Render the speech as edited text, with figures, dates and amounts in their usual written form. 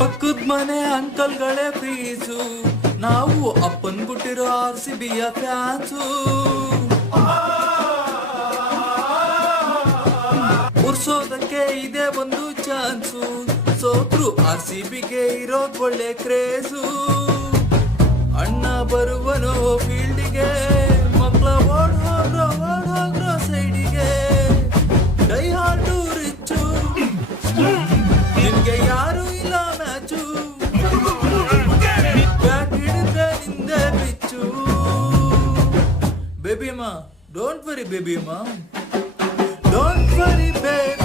ಪಕ್ಕದ ಮನೆ ಅಂಕಲ್ಗಳೇ ಫೀಸು, ನಾವು ಅಪ್ಪನ್ ಬಿಟ್ಟಿರೋ RCBಯ ಫ್ಯಾನ್ಸು. ಉರ್ಸೋದಕ್ಕೆ ಇದೇ ಒಂದು ಚಾನ್ಸು, ಸೋತ್ರು RCBಗೆ ಇರೋದ್ ಒಳ್ಳೆ ಕ್ರೇಜು. ಅಣ್ಣ ಬರುವನು ಫೀಲ್ಡಿಗೆ, ಮಕ್ಕಳ ಓಡ್ ಹೋಗ್ರೋ ಸೈಡಿಗೆ. ಡೈ ಹಾರ್ಟು ರಿಚ್ಚು, ನಿನ್ಗೆ ಯಾರು ಇಲ್ಲ ಮ್ಯಾಚು. ಬ್ಯಾಟ್ ಹಿಡಿದ್ರೆ ನಿಂದೆ ಪಿಚ್ಚು. ಬೇಬಿ ಅಮ್ಮ, ಡೋಂಟ್ ವರಿ ಬೇಬಿ ಅಮ್ಮ, ಡೋಂಟ್ ವರಿ ಬೇಬಿ.